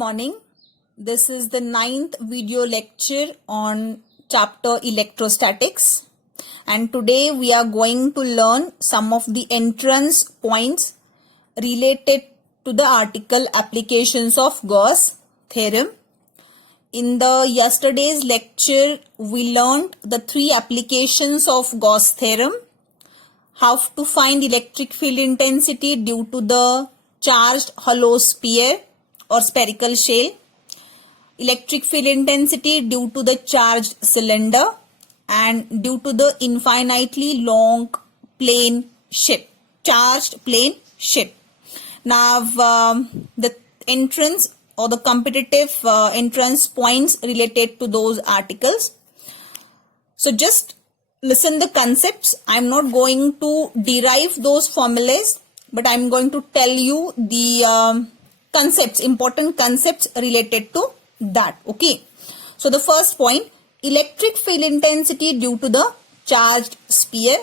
morning. This is the 9th video lecture on chapter electrostatics, and today we are going to learn some of the entrance points related to the article applications of Gauss theorem. In the yesterday's lecture we learned the three applications of Gauss theorem: how to find electric field intensity due to the charged hollow sphere or spherical shell, electric field intensity due to the charged cylinder, and due to the infinitely long plane ship, charged plane ship. Now the entrance or the competitive entrance points related to those articles. So just listen the concepts. I'm not going to derive those formulas, but I'm going to tell you the concepts, important concepts related to that. Okay. So the first point, electric field intensity due to the charged sphere.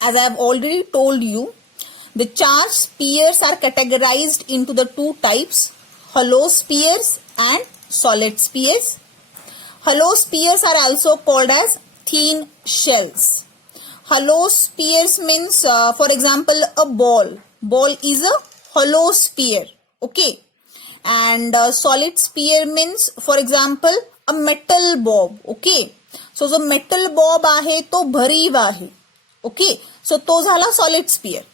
As I have already told you, the charged spheres are categorized into the two types, hollow spheres and solid spheres. Hollow spheres are also called as thin shells. Hollow spheres means, for example, a ball. Ball is a hollow sphere. Okay. And solid sphere means, for example, a metal bob. Okay. So जो metal bob आहे तो भरीव आहे. Okay. So तो झाला solid sphere.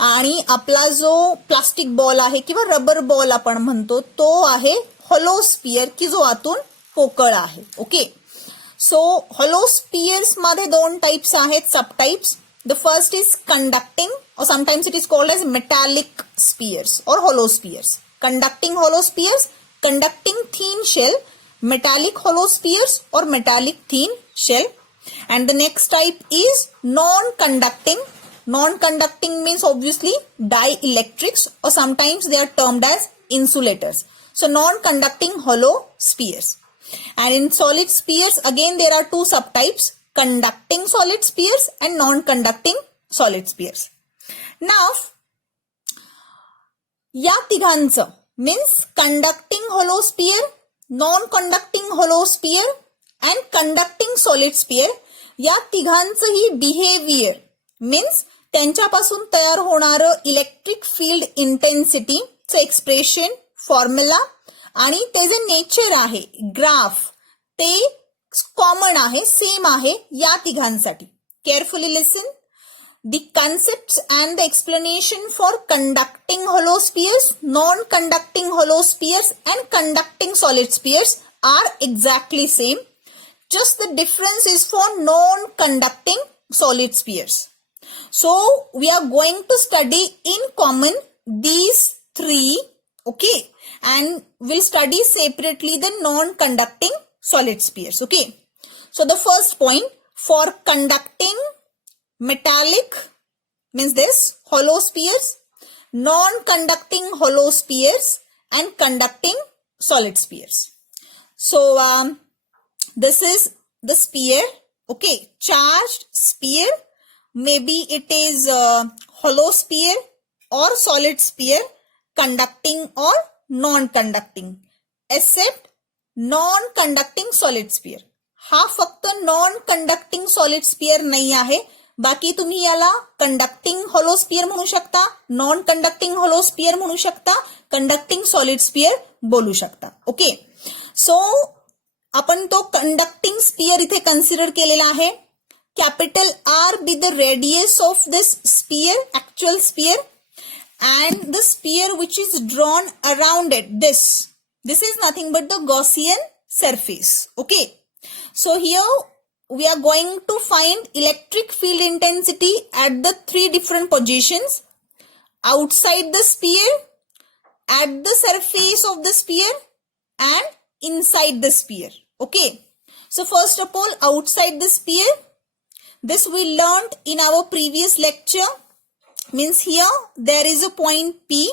आणि आपला जो प्लास्टिक बॉल आहे किंवा रबर बॉल आपण म्हणतो तो आहे hollow sphere की जो आतून पोकळ आहे. ओके. So hollow spheres मध्ये दोन types आहेत, subtypes. The first is conducting, or sometimes it is called as metallic spheres or hollow spheres. Conducting hollow spheres, conducting thin shell, metallic hollow spheres or metallic thin shell. And the next type is non-conducting. Non-conducting means obviously dielectrics, or sometimes they are termed as insulators. So non-conducting hollow spheres. And in solid spheres, again there are two subtypes, conducting solid spheres and non-conducting solid spheres. Now, या तिघांचं means conducting hollow sphere, non-conducting hollow sphere and conducting solid sphere, या तिघांचं ही behavior means त्यांच्यापासून तयार होणारं electric field intensity चं expression, formula आणि ते जे nature आहे, ग्राफ, ते कॉमन आहे, सेम आहे या तिघांसाठी. Carefully listen. The concepts and the explanation for conducting hollow spheres, non-conducting hollow spheres and conducting solid spheres are exactly same. Just the difference is for non-conducting solid spheres. So we are going to study in common these three, okay, and we'll study separately the non-conducting solid spheres. Okay. So the first point, for conducting metallic means this hollow spheres, non-conducting hollow spheres and conducting solid spheres. So this is the sphere. Okay, charged sphere. Maybe it is hollow sphere or solid sphere, conducting or non-conducting, except non-conducting solid sphere. हा फक्त non-conducting solid sphere नाही आहे. बाकी तुम्ही याला conducting hollow sphere म्हणू शकता, non-conducting hollow sphere म्हणू शकता, conducting solid sphere बोलू शकता. ओके. सो आपण तो conducting sphere इथे कन्सिडर केलेला आहे. Capital R be the radius of this sphere, actual sphere, and the sphere which is drawn around it. This is nothing but the Gaussian surface. Okay. So here we are going to find electric field intensity at the three different positions: outside the sphere, at the surface of the sphere, and inside the sphere. Okay. So first of all, outside the sphere, this we learned in our previous lecture. Means here there is a point P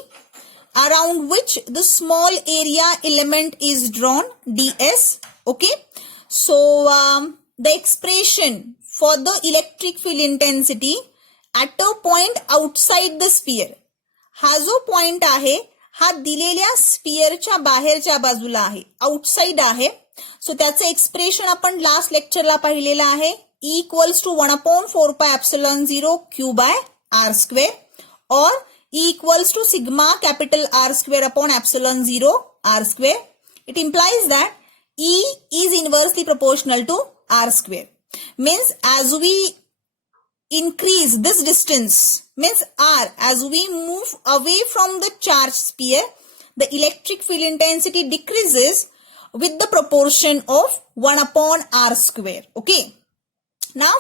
around which the small area element is drawn, ds. Okay. So the expression for the electric field intensity at a point outside the sphere, हा जो point आहे हा दिलेल्या स्पियरच्या बाहेरच्या बाजूला आहे, outside आहे. सो त्याचं एक्सप्रेशन आपण लास्ट लेक्चरला पाहिलेलं आहे. E equals to 1/4 pi epsilon 0 Q by R square or E equals to sigma capital R square upon epsilon 0 R square. It implies that E is inversely proportional to R square. Means as we increase this distance, means R, as we move away from the charged sphere, the electric field intensity decreases with the proportion of 1/R square. Okay. Now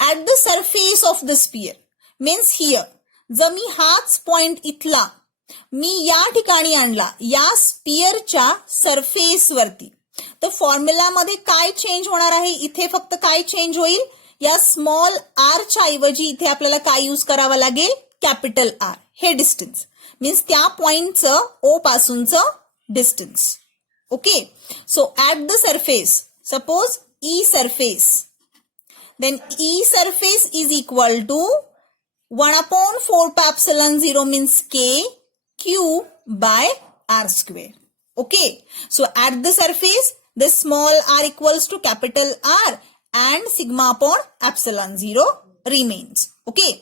at the surface of the sphere, means here, जर मी हाच point इथला मी या ठिकाणी आणला या स्पियरच्या surface वरती, तर फॉर्म्युलामध्ये काय चेंज होणार आहे? इथे फक्त काय चेंज होईल? या स्मॉल आरच्या ऐवजी इथे आपल्याला काय यूज करावा लागेल? Capital R. हे डिस्टन्स मीन्स त्या पॉइंटचं ओ पासूनचं distance. Okay. So at the surface, suppose E surface, then E surface is equal to 1/4 pi epsilon 0 means K Q by R square. Okay. So at the surface, the small r equals to capital R and sigma upon epsilon 0 remains. Okay.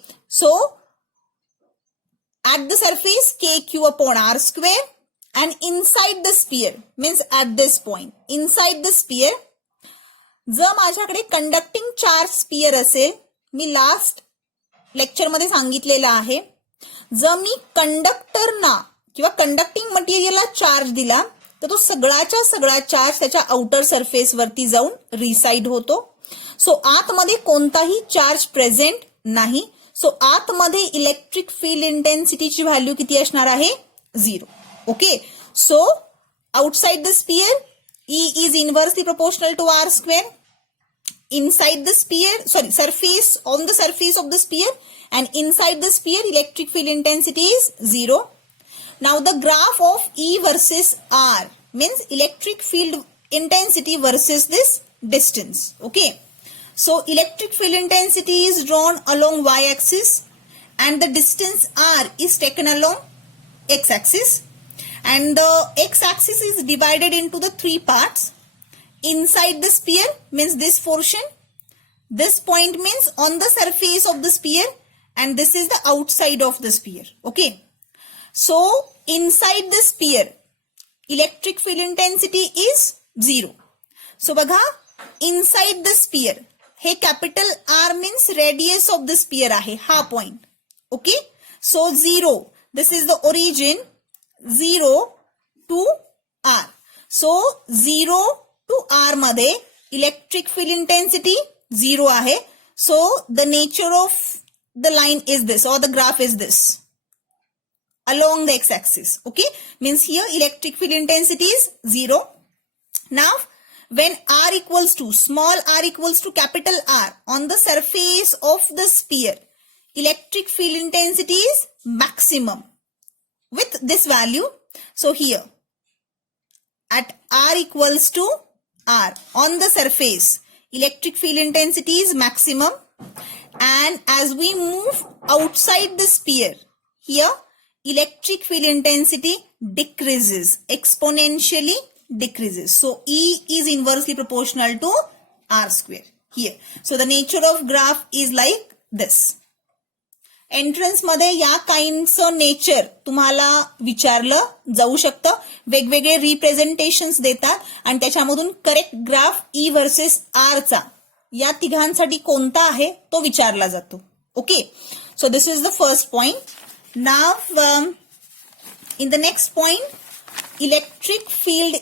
So at the surface, K Q upon R square, and inside the sphere, means at this point, inside the sphere, जर माझ्याकडे conducting charge sphere असेल, मी last लेक्चरमध्ये सांगितलेलं आहे, जर मी कंडक्टरना किंवा conducting मटेरियलला charge दिला तर तो सगळाच्या सगळा चार्ज त्याच्या आउटर सरफेस वरती जाऊन रिसाइड होतो. सो आतमध्ये कोणताही चार्ज प्रेझेंट नाही. सो आतमध्ये इलेक्ट्रिक फील्ड इंटेन्सिटीची व्हॅल्यू किती असणार आहे? 0. Okay. So outside the sphere E is inversely proportional to R square. Inside the sphere, surface, on the surface of the sphere, and inside the sphere, electric field intensity is 0. Now the graph of E versus R means electric field intensity versus this distance. Okay. So electric field intensity is drawn along y-axis and the distance R is taken along x-axis. And the x-axis is divided into the 3 parts. Inside the sphere means this portion. This point means on the surface of the sphere, and this is the outside of the sphere. Okay. So inside the sphere, electric field intensity is 0. So बघा, inside the sphere, हे capital R means radius of the sphere आहे, हा point. Okay. So 0, this is the origin. 0 to R. So 0 to R मध्ये electric field intensity 0 आहे. So the nature of the line is this, or the graph is this along the x-axis. Okay. Means here electric field intensity is 0. Now when R equals to, small r equals to capital R on the surface of the sphere, electric field intensity is maximum with this value. So here at R equals to R on the surface, electric field intensity is maximum, and as we move outside the sphere, here electric field intensity decreases, exponentially decreases. So E is inversely proportional to R square here. So the nature of graph is like this. Entrance मध्ये या काइंडचं nature तुम्हाला विचारलं जाऊ शकतं. वेगवेगळे रिप्रेझेंटेशन्स देतात आणि त्याच्यामधून correct graph E versus R चा या तिघांसाठी कोणता आहे तो विचारला जातो. Okay. So this is the first point. Now in the next point, electric field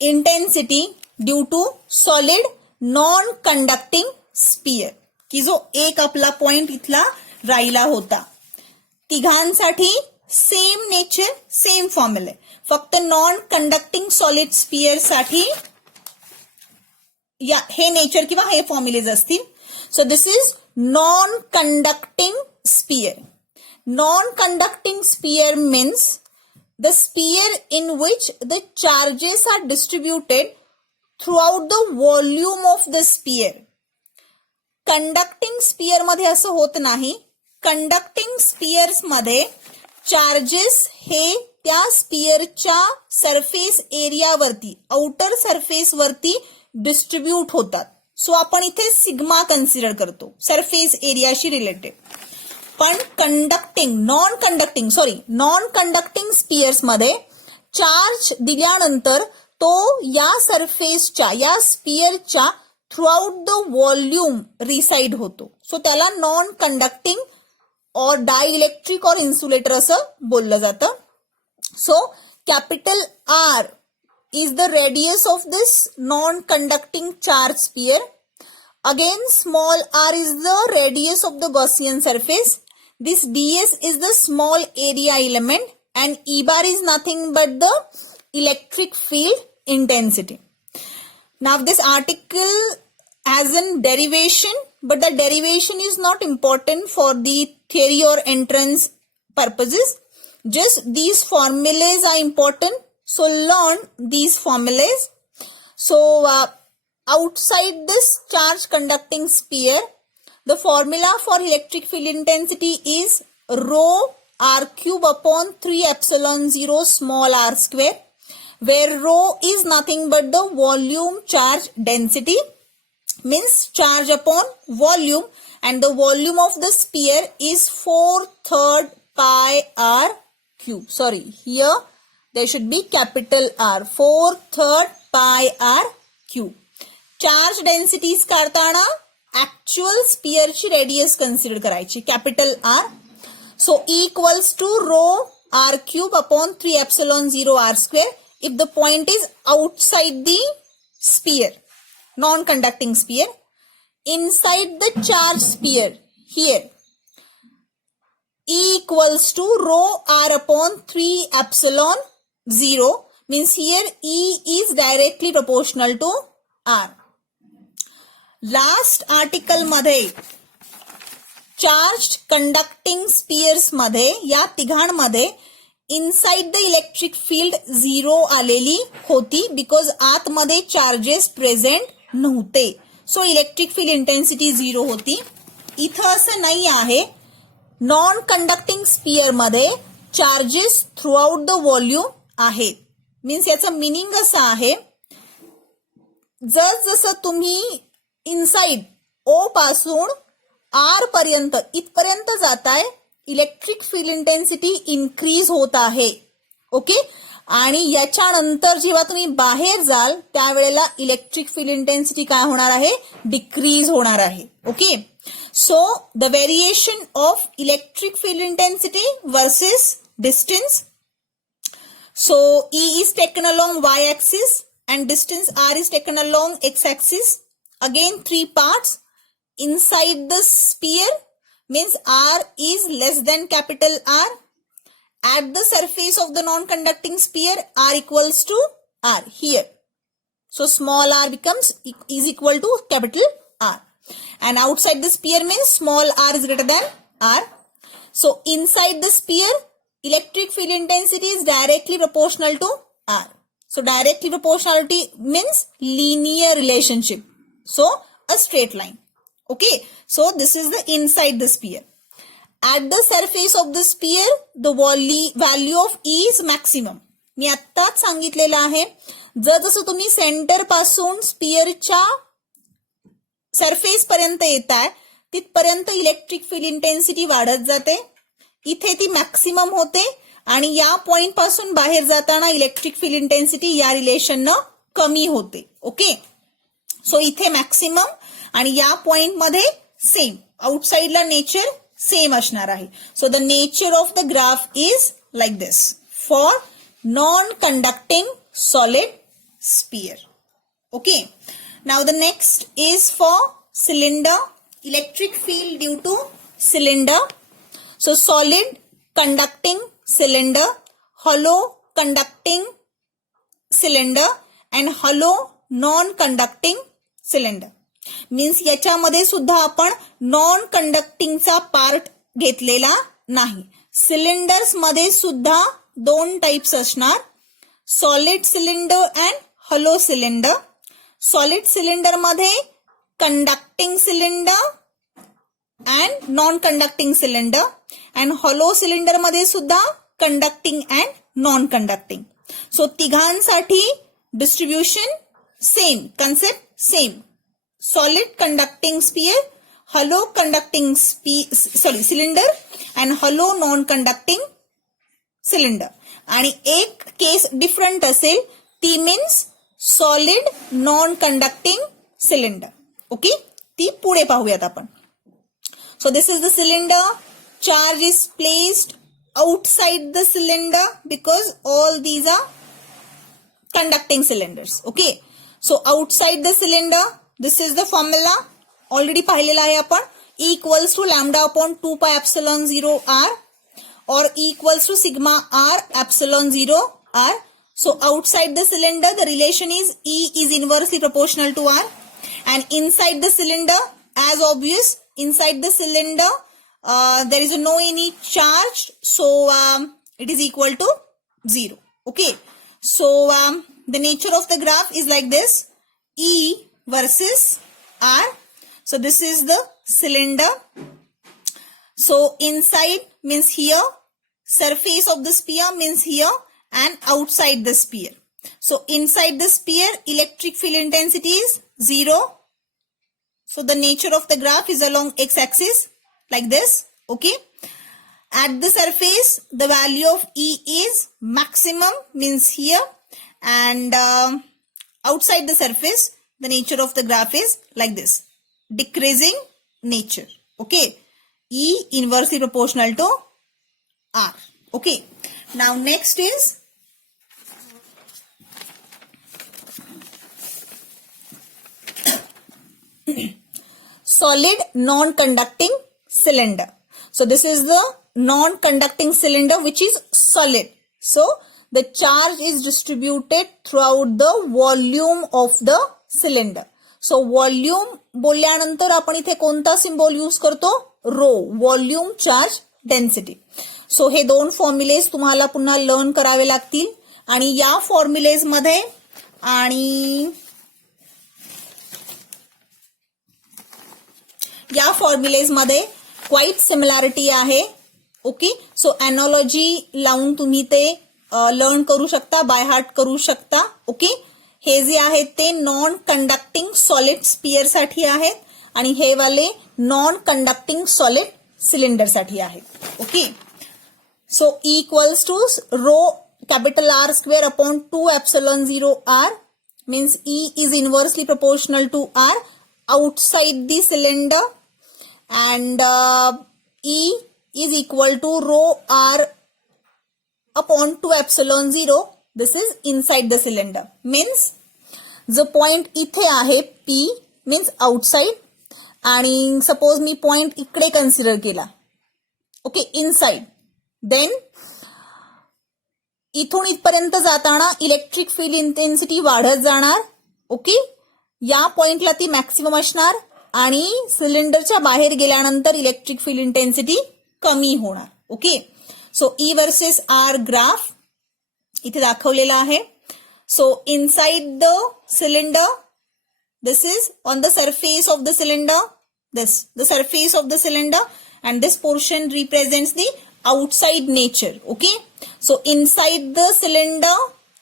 intensity due to solid non conducting sphere, की जो एक आपला पॉइंट इथला राहिला होता. तिघांसाठी सेम नेचर, सेम फॉर्म्युला, फक्त नॉन कंडक्टिंग सॉलिड स्पियर साठी या हे नेचर किंवा हे फॉर्म्युलेज असतील. So this is non conducting spear. Non conducting sphere means the sphere in which the charges are distributed throughout the volume of the sphere. Conducting sphere मध्ये असं होत नाही. कंडक्टिंग स्पियर्स मध्ये चार्जेस हे त्या स्पियरच्या सरफेस एरियावरती, आउटर सरफेस वरती डिस्ट्रीब्यूट होतात. सो आपण इथे सिग्मा कन्सिडर करतो सरफेस एरियाशी रिलेटेड. पण नॉन कंडक्टिंग स्पियर्स मध्ये चार्ज दिल्यानंतर तो या सरफेसच्या, या स्पियरच्या थ्रूआउट द व्हॉल्यूम रिसाइड होतो. सो त्याला नॉन कंडक्टिंग और डायइलेक्ट्रिक और इन्सुलेटर असं बोललं जातं. So capital R is the radius of this non-conducting charge sphere. Again, small r is the radius of the Gaussian surface. This ds is the small area element and E bar is nothing but the electric field intensity. Now this article has a derivation, but the derivation is not important for the theory or entrance purposes. Just these formulas are important. So learn these formulas. So outside this charge conducting sphere, the formula for electric field intensity is rho r cube upon 3 epsilon 0 small r square, where rho is nothing but the volume charge density, means charge upon volume, and the volume of the sphere is 4/3 pi r cube. Sorry, here there should be capital R, 4/3 pi r cube. Charge densities काढताना actual स्पियरची radius consider करायची, capital R. So equals to rho R cube upon 3 epsilon 0 r square if the point is outside the sphere, non-conducting sphere. Inside the charge sphere, here E equals to rho r upon 3 epsilon 0, means here E is directly proportional to R. Last article मध्ये charge conducting spheres मध्ये, या तिघांमध्ये inside the electric field 0 आलेली होती, because आतमध्ये charges present नव्हते. So electric field intensity 0 होती. इथं असं नाही आहे. नॉन कंडक्टिंग स्पियर मध्ये चार्जेस थ्रूआउट द व्हॉल्यूम आहेत. मीन्स याचं मिनिंग असं आहे, जसं तुम्ही इनसाइड ओ पासून आर पर्यंत इथपर्यंत जाताय, इलेक्ट्रिक फील्ड इंटेन्सिटी इन्क्रीज होत आहे. ओके. आणि याच्यानंतर जेव्हा तुम्ही बाहेर जाल त्यावेळेला इलेक्ट्रिक फील्ड इंटेन्सिटी काय होणार आहे, डिक्रीज होणार आहे. Okay. So the variation of electric field intensity versus distance. So E is taken along y-axis and distance r is taken along x-axis. Again 3 parts. Inside the sphere means r is less than capital R. At the surface of the non-conducting sphere, r equals to r here. So small r becomes is equal to capital R. And outside the sphere means small r is greater than R. So inside the sphere, electric field intensity is directly proportional to R. So directly proportionality means linear relationship. So a straight line. Okay. So this is the inside the sphere. At the surface of the sphere, the value of E is maximum. मी आत्ताच सांगितलेलं आहे, जसं तुम्ही centre पासून स्पियरच्या surface पर्यंत येताय तिथपर्यंत electric field intensity वाढत जाते. इथे ती मॅक्सिमम होते आणि या पॉइंट पासून बाहेर जाताना इलेक्ट्रिक फील्ड इंटेन्सिटी या रिलेशननं कमी होते. ओके. सो इथे मॅक्सिमम आणि या पॉइंट मध्ये सेम, आउटसाइडला नेचर सेम असणार आहे. So the nature of the graph is like this for non conducting solid sphere. Okay. Now the next is for cylinder, electric field due to cylinder. So solid conducting cylinder, hollow conducting cylinder and hollow non-conducting cylinder. Means याच्यामध्ये सुद्धा आपण non कंडक्टिंगचा part घेतलेला नाही. Cylinders मध्ये सुद्धा 2 types असणार, solid cylinder and hollow cylinder. Solid cylinder मध्ये conducting cylinder and non conducting cylinder, and hollow cylinder मध्ये सुद्धा conducting and non conducting. So तिघांसाठी distribution same, concept same. Solid conducting sphere, hollow conducting cylinder and hollow non conducting cylinder. आणि एक case different असेल, ती means solid non conducting cylinder. Okay, ती पुढे पाहूयात आपण. So this is the cylinder. Charge is placed outside the cylinder because all these are conducting cylinders. Okay, so outside the cylinder, this is the formula already पाहिलेला आहे आपण. E equals to lambda upon 2 pi epsilon 0 r or E equals to sigma r epsilon 0 r. So outside the cylinder the relation is E is inversely proportional to r, and inside the cylinder, as obvious, inside the cylinder there is no any charge, so it is equal to 0. Okay, so the nature of the graph is like this: E versus R. So this is the cylinder. So inside means here, surface of the sphere means here, and outside the sphere. So inside the sphere electric field intensity is 0. So the nature of the graph is along x-axis like this. Okay, at the surface the value of E is maximum, means here, and outside the surface the nature of the graph is like this, decreasing nature. Okay, E inversely proportional to R. Okay, now next is solid non-conducting cylinder. So this is the non-conducting cylinder which is solid. So the charge is distributed throughout the volume of the cylinder. So volume बोलल्यानंतर आपण इथे कोणता symbol use करतो? रो, volume charge density. सो हे दोन formulas तुम्हाला पुन्हा learn करावे लागतील. आणि या फॉर्म्युलेज मध्ये आणि या फॉर्म्युलेज मध्ये क्वाइट सिमिलॅरिटी आहे. ओके, सो एनॉलॉजी लावून तुम्ही ते लर्न करू शकता, बाय हार्ट करू शकता. ओके, हे जे आहेत ते नॉन कंडक्टिंग सॉलिड स्पियर साठी आहेत आणि हे वाले नॉन कंडक्टिंग सॉलिड सिलेंडर साठी आहेत. Okay, so E equals to rho capital R square upon 2 epsilon 0 R, means E is inversely proportional to R outside the cylinder, and E is equal to rho R upon 2 epsilon 0. This is inside the cylinder. Means जो point इथे आहे P means outside, आणि suppose मी point इकडे consider केला. Okay, inside. Then इथून इथपर्यंत जाताना electric field intensity वाढत जाणार. ओके, या पॉइंटला ती मॅक्सिमम असणार आणि सिलेंडरच्या बाहेर गेल्यानंतर इलेक्ट्रिक फील्ड इंटेन्सिटी कमी होणार. Okay, so E versus R graph इथे दाखवलेला आहे. So inside the cylinder, this is on the surface of the cylinder, the surface of the cylinder, and this portion represents the outside nature. Okay, so inside the cylinder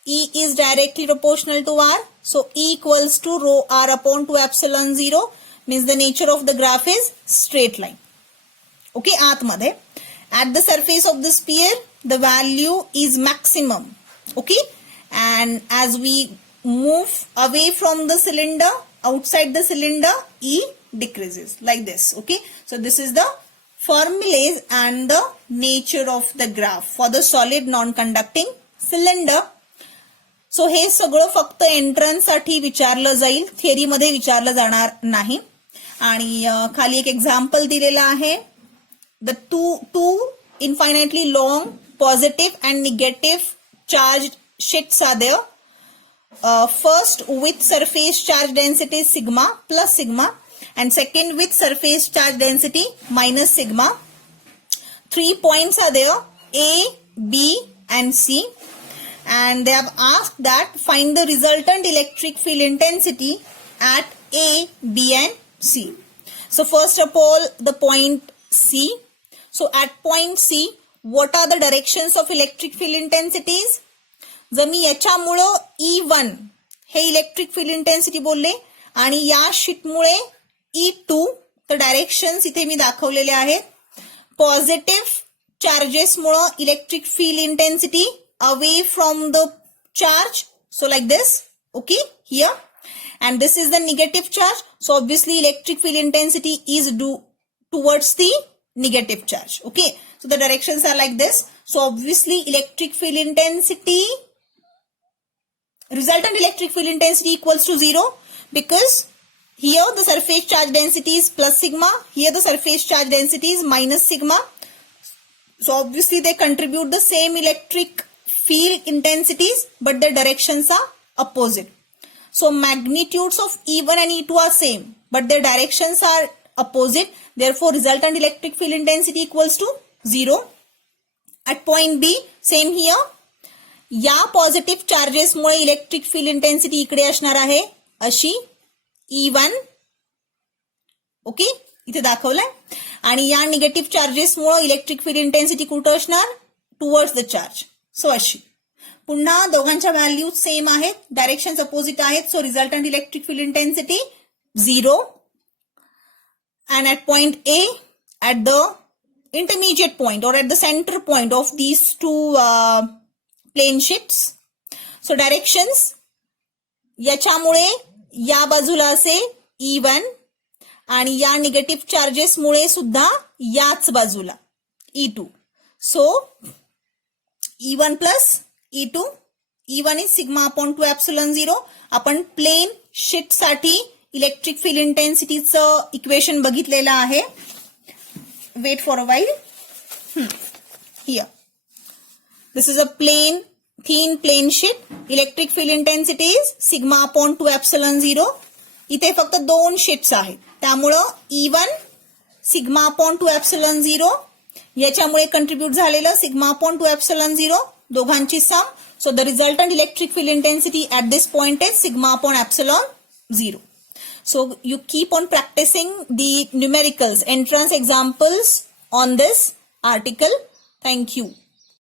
E is directly proportional to R, so E equals to rho R upon 2 epsilon 0, means the nature of the graph is straight line. Okay, आतमध्ये at the surface of the sphere the value is maximum. Okay, and as we move away from the cylinder, outside the cylinder, E decreases like this. Okay, so this is the formulas and the nature of the graph for the solid non-conducting cylinder. So हे सगळं फक्त entrance साठी विचारलं जाईल, theory मध्ये विचारलं जाणार नाही. आणि खाली एक एक्झाम्पल दिलेला आहे. The two infinitely long positive and negative charged sheets are there. First with surface charge density sigma plus sigma, and second with surface charge density minus sigma. 3 points are there, A, B and C, and they have asked that find the resultant electric field intensity at A, B and C. So first of all the point C. So at point C, what are the directions of electric field intensities? जर मी याच्यामुळं E1 हे electric field intensity बोलले आणि या शीटमुळे E2 तर directions इथे मी दाखवलेले आहेत. पॉझिटिव्ह चार्जेसमुळं electric field intensity away from the charge, so like this, okay, here. And this is the negative charge. So obviously electric field intensity is towards the negative charge. Okay. So the directions are like this. So obviously electric field intensity, resultant electric field intensity equals to 0 because here the surface charge density is plus sigma. Here the surface charge density is minus sigma. So obviously they contribute the same electric field intensities, but their directions are opposite. So magnitudes of E1 and E2 are same, but their directions are opposite. Therefore, resultant electric field intensity equals to 0. At point B, same here. या positive charges मुळे electric field intensity इकडे असणार आहे अशी E1, okay, इथे दाखवलंय. आणि या निगेटिव्ह चार्जेस मुळे इलेक्ट्रिक फील्ड इंटेन्सिटी कुठं असणार? Towards the charge. सो अशी. पुन्हा दोघांच्या व्हॅल्यूज सेम आहेत, डायरेक्शन्स अपोजिट आहेत. So resultant electric field intensity 0. And at point A, at the intermediate point or at the centre point of these two plane sheets. So directions याच्यामुळे या बाजूला असे E1 आणि या निगेटिव्ह चार्जेसमुळे सुद्धा याच बाजूला E2. So E1 plus E2, E1 is sigma upon 2 epsilon 0. आपण प्लेन शीट साठी इलेक्ट्रिक फील्ड इंटेन्सिटीचं इक्वेशन बघितलेलं आहे. Wait for a while. Here this is a plane thin plane sheet. Electric field intensity is sigma upon 2 epsilon 0. इथे फक्त 2 sheets आहेत त्यामुळं E1 sigma upon 2 epsilon 0 याच्यामुळे कंट्रीब्यूट झालेलं सिग्मा अपॉन 2 epsilon 0 दोघांची sum. So the resultant electric field intensity at this point is sigma upon epsilon 0. So you keep on practicing the numericals, entrance examples on this article. Thank you.